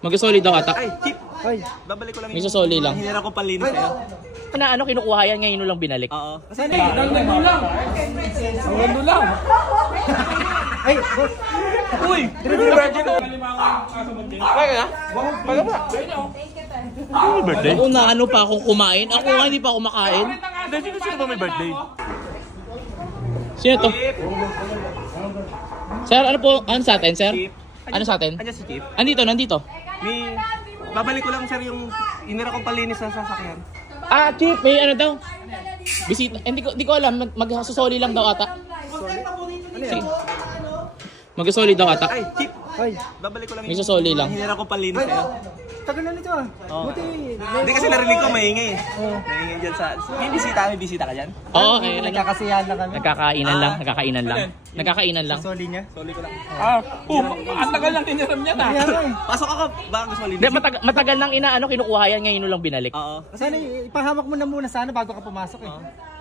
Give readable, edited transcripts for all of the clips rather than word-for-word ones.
Mag-solid daw ata. Ay, Chip! Ay, babalik ko lang May sasoli lang. Hinira ko panlinis sa'yo. Ano, kinukuha yan ngayon lang binalik. Oo. Saan eh? Dagdag lang. Ang gando lang. Ay, boss! Uy! Virgin o! Kaya? Baga ba? May birthday? Ako na ano pa akong kumain. Ako nga hindi pa ako makain. Sino ba may birthday? Sino to? Sir, ano po? Ano sa atin, sir? Chip. Ano sa atin? Andiyan si Chip. Nandito. May... Babalik ko lang sir yung hinira kong panlinis sa sasakyan. Ah, Chip, may ano daw? Bisita. Hindi ko alam. Magsusoli lang daw ata. Sige. Magsusoli daw ata. Ay, Chip! Ay, babalik ko lang May sasoli lang. hinira kong panlinis sa'yo. Tagal na nito ah. Buti. Hindi kasi narinig ko, maingay. Maingay dyan sa... May bisita ka dyan? Oo, Nagkakasiyahan na kami. Nagkakainan lang. Soli niya? Soli ko lang. Ang tagal lang tiniram niya na. Pasok ako, baka gusto Hindi, matagal nang binikuha yan ngayon lang binalik. Oo. Sana ipahamak mo na muna sana bago ka pumasok eh.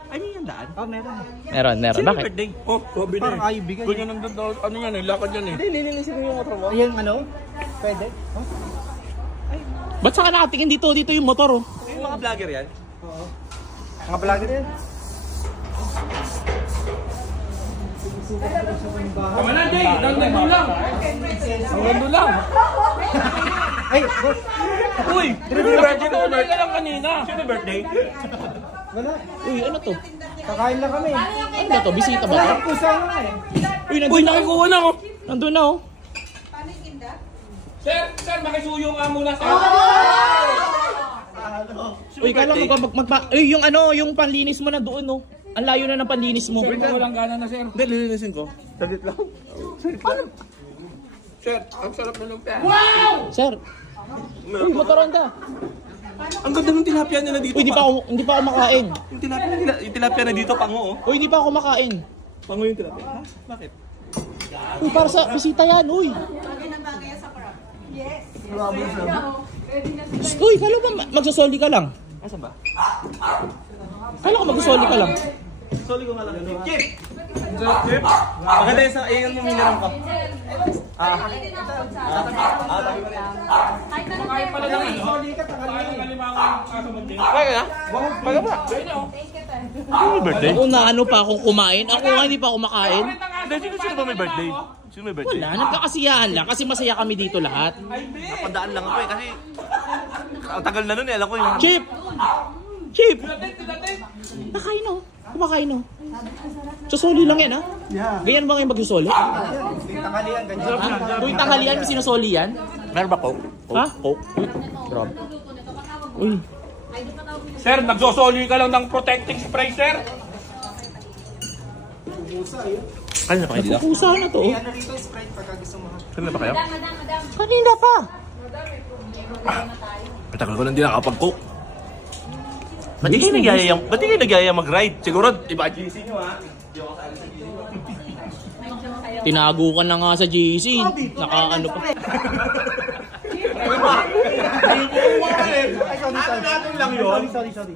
Ay, may yung daan? Oh, meron. Meron. Sino may Bakit? birthday? Oh, sabi na Parang ayaw bigay. Ganyan ang ano yan eh, lakad yan eh. Hindi, nilinisin mo yung motor mo. Ayun ano? Pwede? Oh? Ba't saka nakatingin dito yung motor oh? Yung mga vlogger yan? Oo. Mga vlogger yan. Tama na, Jay! Dagdag mo lang! Ang gando lang. Ay, boss! Uy! Virgin o! Ka lang kanina! Sino birthday? Wala. Uy, ano to? Kakain lang kami. Ano ba to? Bisita ba to? Wala, pusa nga eh. Uy, Uy, nandun na nakikuha na oh! Nandun na oh. Sir, makisuyo nga muna sa... Uy, kala mo ba Uy, yung ano, yung panlinis mo na doon oh. Ang layo na ng panlinis mo. Sir, walang gana na sir. Hindi, lilinisin ko. Saglit lang. Sir, ang sarap na lugta. Sir. Uy, motoranda. Ang ganda ng tilapia nila dito. Uy, hindi pa ako makain. Yung tilapia na dito, pango oh. Uy, hindi pa ako makain. Pango yung tilapia. Ha? Bakit? Uy, para sa bisita yan, uy. Uy, kala ba magsasoli ka lang? Asan ba? Kala ko magsasoli ka lang. Soli ko nga lang. Chip! Chip! Maganda yung sa iyan mo minarang ko. Kaya? Baga ba? May birthday? Ako na ano pa akong kumain. Ako nga hindi pa ako makain. Sino ba may birthday? Sino may birthday? Wala, nagkakasiyahan lang kasi masaya kami dito lahat. Napadaan lang ako eh kasi ang tagal na nun eh. Alam ko yung... Chip! Chip! Nakain oh. Kumakain oh. Susoli lang yan ah. Yeah. Ganyan ba ngayon magsusoli? Tanghalian, ganyan. Tuwing tanghalian may sinusoli yan? Meron ba Coke? Ha? Coke? Grabe. Uy. Sir, nagsosoli ka lang ng protecting spray, sir. Ano na pa kayo dito? Pusa na to oh. Ano rito, Sprite pagka gusto mo. Saan na pa kayo? Kanina pa. Matagal ko nang di nakapag-Coke. Ba't di kayo nagyayang mag-ride? Siguro, iba GC nyo ha? Tinago ka na nga sa GC. Nakaano pa. Ano natin lang yun? Sorry.